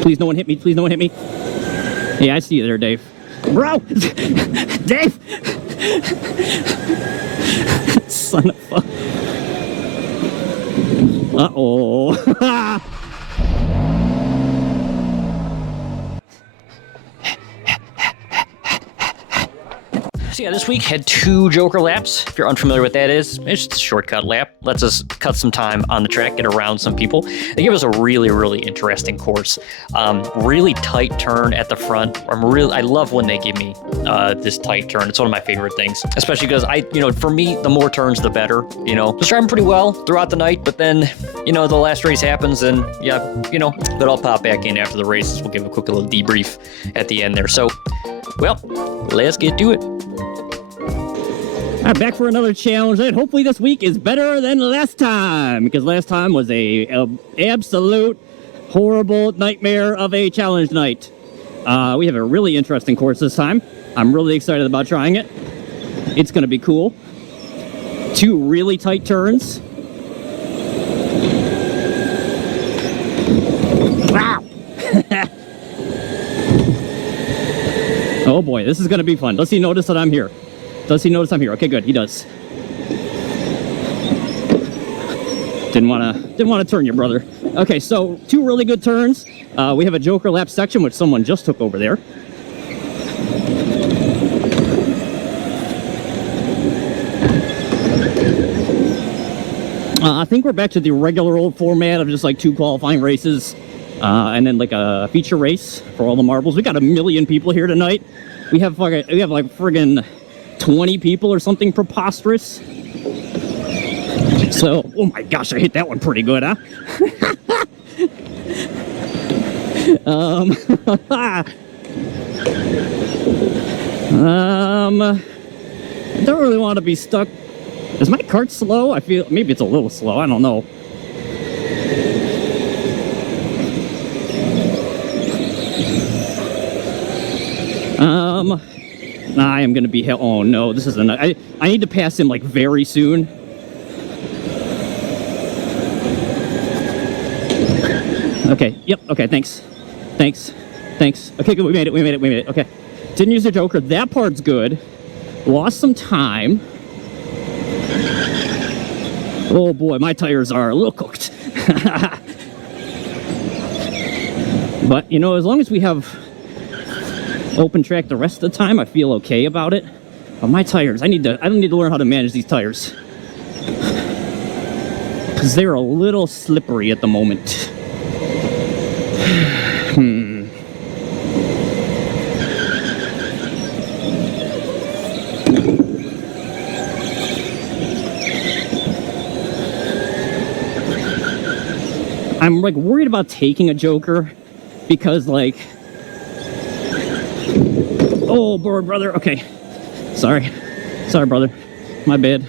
Please, no one hit me. Please, no one hit me. Yeah, I see you there, Dave. Bro! Dave! Son of a... Uh-oh. So yeah, this week had 2 Joker laps. If you're unfamiliar with that is, it's just a shortcut lap. Lets us cut some time on the track, get around some people. They give us a really, really interesting course. Really tight turn at the front. I love when they give me this tight turn. It's one of my favorite things, especially because for me, the more turns, the better. Just driving pretty well throughout the night, but then, the last race happens and but I'll pop back in after the races. We'll give a quick little debrief at the end there. So, well, let's get to it. I'm back for another challenge, and hopefully this week is better than last time, because last time was a absolute horrible nightmare of a challenge night. We have a really interesting course this time. I'm really excited about trying it. It's going to be cool. 2 really tight turns. Wow! Oh boy, this is going to be fun. Does he notice that I'm here? Does he notice I'm here? Okay, good. He does. Didn't want to turn you, brother. Okay, so 2 really good turns. We have a Joker lap section, which someone just took over there. I think we're back to the regular old format of just like 2 qualifying races, and then like a feature race for all the marbles. We got 1 million people here tonight. We have like friggin' 20 people or something preposterous. So, oh my gosh, I hit that one pretty good, huh? I don't really want to be stuck. Is my kart slow? I feel maybe it's a little slow. I don't know. I am gonna be hell. Oh no, this isn't. I need to pass him like very soon. Okay. Yep. Okay. Thanks. Okay. Good. We made it. Okay. Didn't use the Joker. That part's good. Lost some time. Oh boy, my tires are a little cooked. But as long as we have open track the rest of the time, I feel okay about it. But my tires, I don't need to learn how to manage these tires, because they're a little slippery at the moment. I'm like worried about taking a Joker because like, oh, brother. Okay. Sorry, brother. My bad.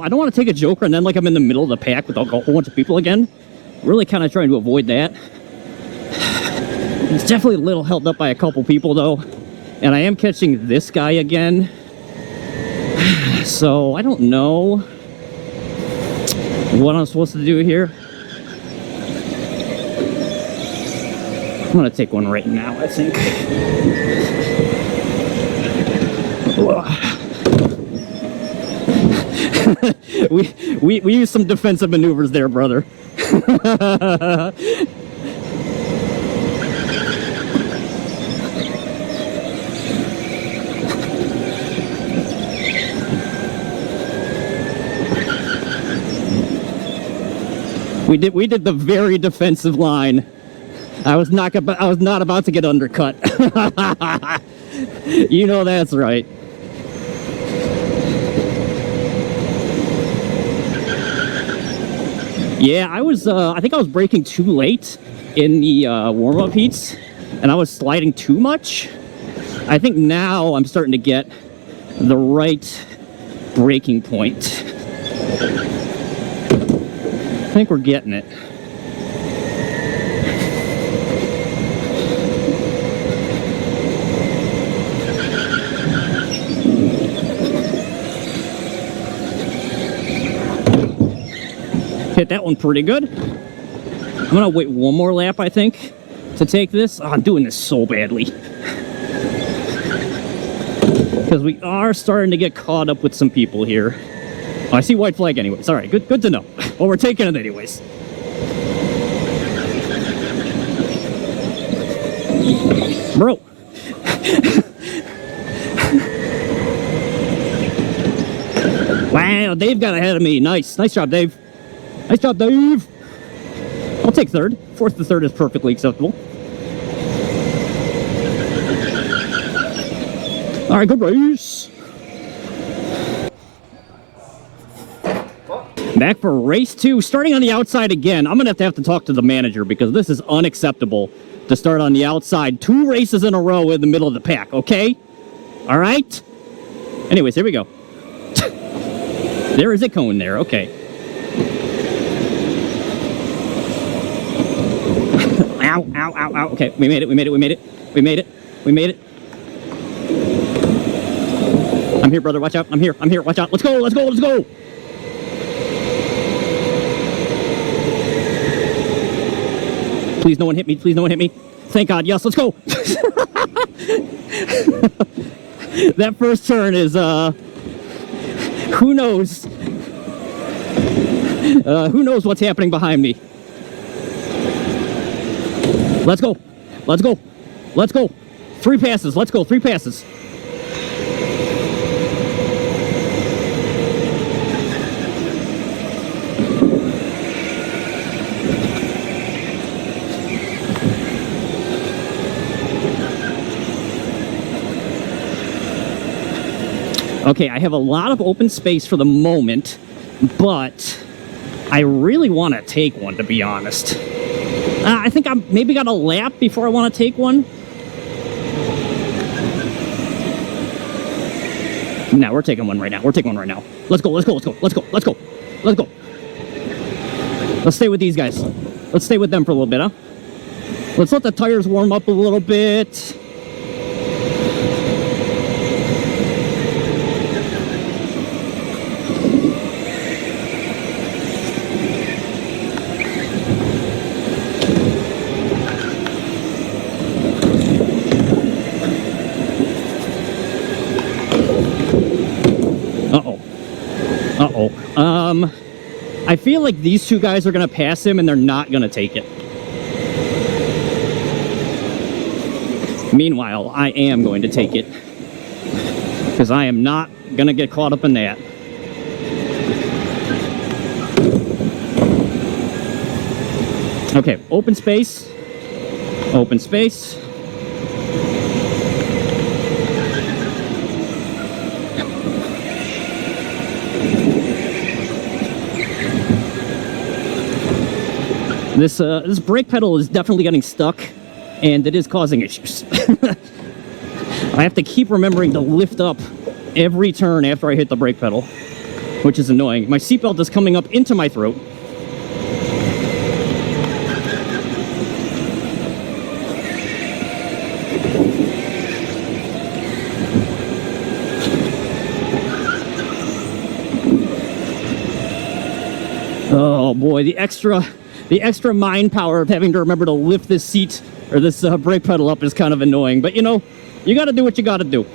I don't want to take a Joker and then like I'm in the middle of the pack with a whole bunch of people again. Really kind of trying to avoid that. It's definitely a little held up by a couple people though. And I am catching this guy again. So I don't know what I'm supposed to do here. I'm gonna take one right now, I think. we used some defensive maneuvers there, brother. We did the very defensive line. I was not about to get undercut. That's right. Yeah, I think I was braking too late in the warm-up heats, and I was sliding too much. I think now I'm starting to get the right braking point. I think we're getting it. Hit that one pretty good. I'm gonna wait one more lap, I think, to take this. Oh, I'm doing this so badly. Because we are starting to get caught up with some people here. Oh, I see white flag anyways. All right, good to know. Well, we're taking it anyways. Bro. Wow, Dave got ahead of me. Nice job, Dave. Nice job, Dave. I'll take third. Fourth to third is perfectly acceptable. All right, good race. Back for race 2, starting on the outside again. I'm gonna have to talk to the manager because this is unacceptable to start on the outside 2 races in a row in the middle of the pack, okay? All right? Anyways, here we go. There is a cone there, okay. Ow, ow, ow, ow. Okay, we made it. I'm here, brother, watch out. I'm here, watch out. Let's go. Please, no one hit me. Thank God, yes, let's go. That first turn is, who knows? Who knows what's happening behind me? Let's go. 3 passes, let's go, 3 passes. Okay, I have a lot of open space for the moment, but I really want to take one, to be honest. I think I'm maybe got a lap before I want to take one. No, we're taking one right now. Let's go. Let's stay with these guys. Let's stay with them for a little bit, huh? Let's let the tires warm up a little bit. I feel like these 2 guys are going to pass him and they're not going to take it. Meanwhile, I am going to take it. Because I am not going to get caught up in that. Okay, open space. This brake pedal is definitely getting stuck, and it is causing issues. I have to keep remembering to lift up every turn after I hit the brake pedal, which is annoying. My seatbelt is coming up into my throat. Oh boy, the extra mind power of having to remember to lift this seat or this brake pedal up is kind of annoying. But you know, you got to do what you got to do.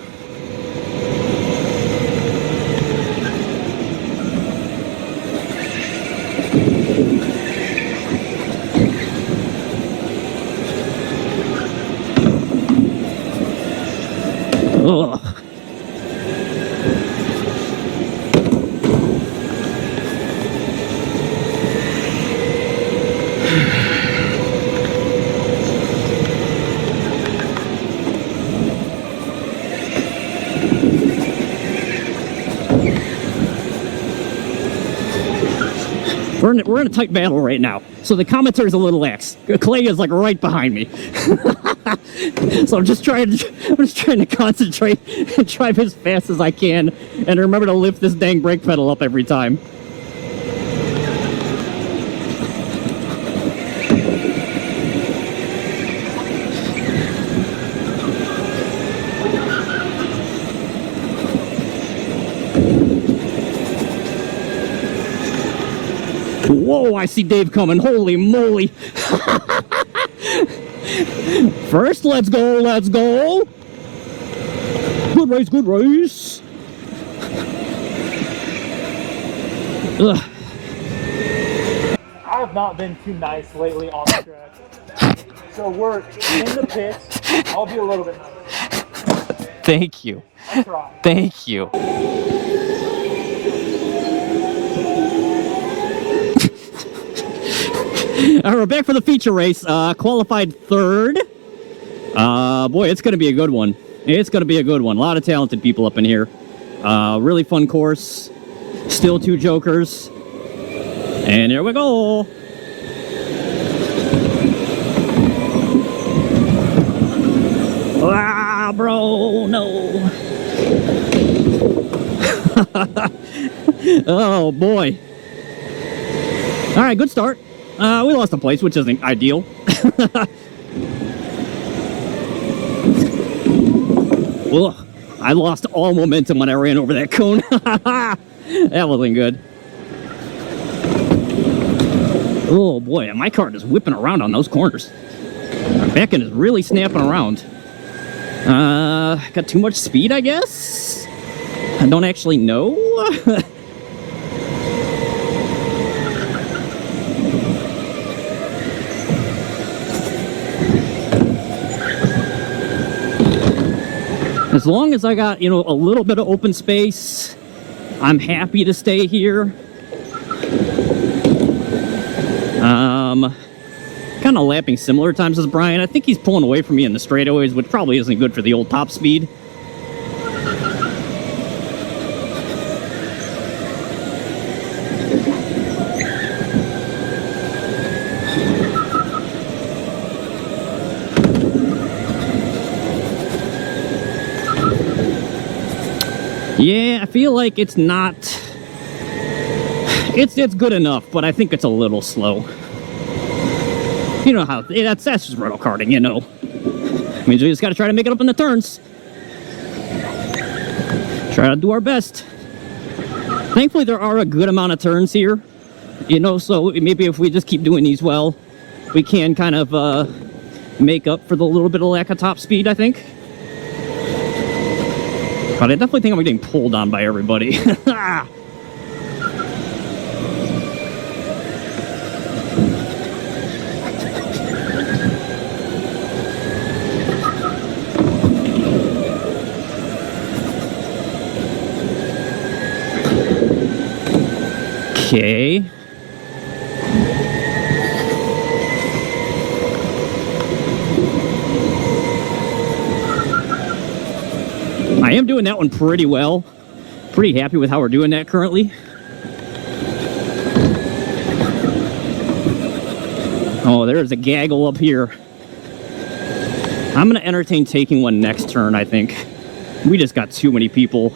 Ugh. We're in a tight battle right now, so the commentary's a little lax. Clay is like right behind me, so I'm just trying to concentrate and drive as fast as I can, and remember to lift this dang brake pedal up every time. Whoa, I see Dave coming. Holy moly. First, let's go, let's go. Good race, good race. Ugh. I have not been too nice lately on the track. So we're in the pits. I'll be a little bit nice. Thank you. I'll try. Thank you. All right, we're back for the feature race. Qualified third. Boy, it's going to be a good one. It's going to be a good one. A lot of talented people up in here. Really fun course. Still 2 jokers. And here we go. Ah, bro, no. Oh, boy. All right, good start. We lost a place, which isn't ideal. Ugh, I lost all momentum when I ran over that cone. That wasn't good. Oh boy, my kart is whipping around on those corners. My back end is really snapping around. Got too much speed, I guess? I don't actually know. As long as I got, a little bit of open space, I'm happy to stay here. Kind of lapping similar times as Brian. I think he's pulling away from me in the straightaways, which probably isn't good for the old top speed. Yeah, I feel like it's not... It's good enough, but I think it's a little slow. You know how... That's just rental karting, Means we just gotta try to make it up in the turns. Try to do our best. Thankfully, there are a good amount of turns here. So maybe if we just keep doing these well, we can kind of make up for the little bit of lack of top speed, I think. But I definitely think I'm getting pulled on by everybody. Okay. I am doing that one pretty well. Pretty happy with how we're doing that currently. Oh, there's a gaggle up here. I'm going to entertain taking one next turn, I think. We just got too many people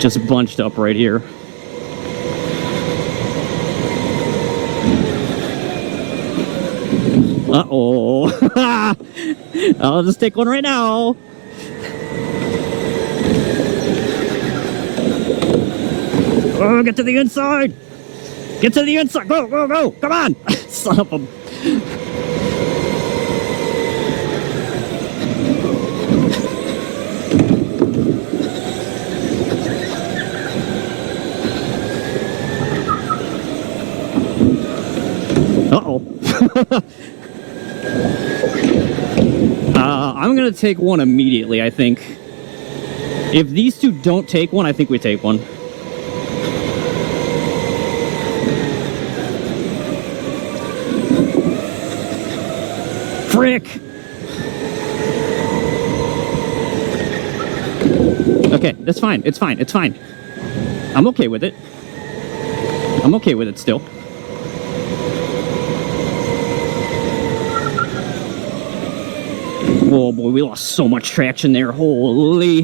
just bunched up right here. Uh-oh. I'll just take one right now. Oh, get to the inside! Get to the inside! Go, go, go! Come on! Son of a... Uh-oh. I'm gonna take one immediately, I think. If these two don't take one, I think we take one. Frick! Okay, that's fine. It's fine. It's fine. I'm okay with it. I'm okay with it still. Oh boy, we lost so much traction there. Holy.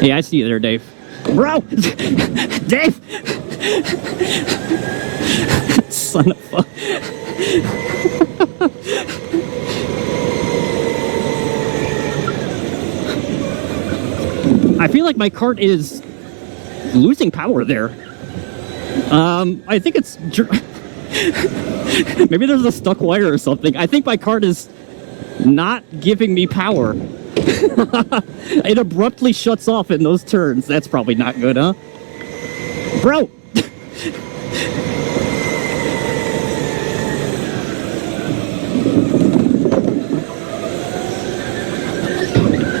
Hey, I see you there, Dave. Bro! Dave! Son of a... I feel like my cart is losing power there. I think it's... Maybe there's a stuck wire or something. I think my cart is not giving me power. It abruptly shuts off in those turns. That's probably not good, huh? Bro!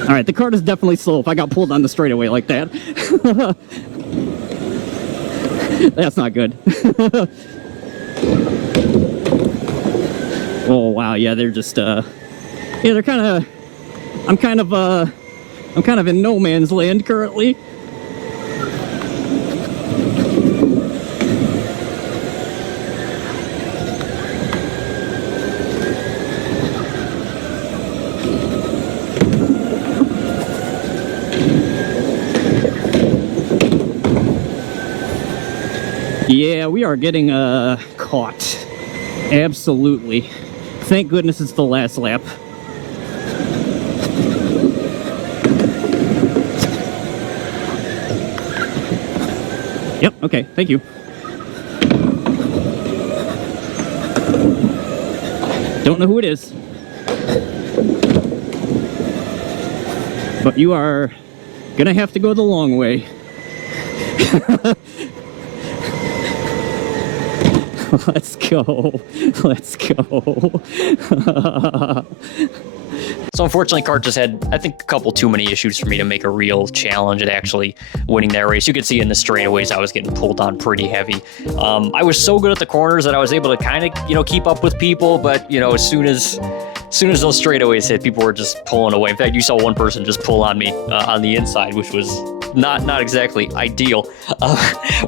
All right, the cart is definitely slow if I got pulled on the straightaway like that. That's not good. Oh, wow, yeah, they're just, yeah, they're kind of, I'm kind of in no man's land currently. Yeah, we are getting caught. Absolutely. Thank goodness it's the last lap. Yep, okay, thank you. Don't know who it is. But you are gonna have to go the long way. Let's go. Let's go. So unfortunately, Kart just had, I think, a couple too many issues for me to make a real challenge at actually winning that race. You could see in the straightaways I was getting pulled on pretty heavy. I was so good at the corners that I was able to kind of, keep up with people, but, as soon as those straightaways hit, people were just pulling away. In fact, you saw one person just pull on me on the inside, which was not exactly ideal.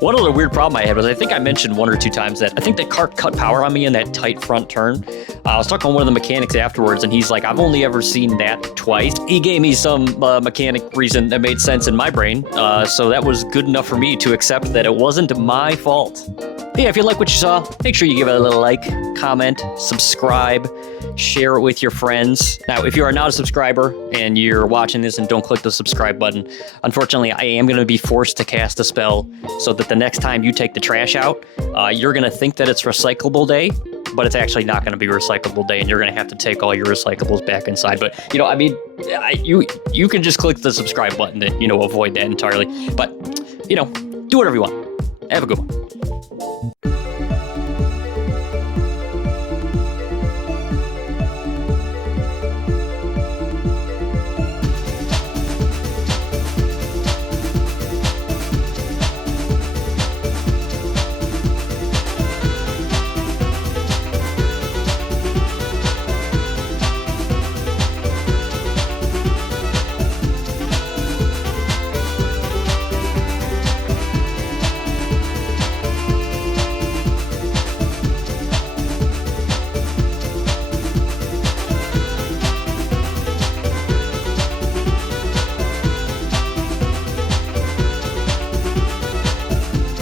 One other weird problem I had was I think I mentioned one or two times that I think the cart cut power on me in that tight front turn. I was talking to one of the mechanics afterwards, and he's like, I've only ever seen that twice. He gave me some mechanic reason that made sense in my brain, so that was good enough for me to accept that it wasn't my fault. Yeah, if you like what you saw, make sure you give it a little like, comment, subscribe, share it with your friends. Now, if you are not a subscriber and you're watching this and don't click the subscribe button, unfortunately, I am going to be forced to cast a spell so that the next time you take the trash out, you're going to think that it's recyclable day, but it's actually not going to be recyclable day, and you're going to have to take all your recyclables back inside. But, you can just click the subscribe button to, avoid that entirely. But, do whatever you want. Have a good one.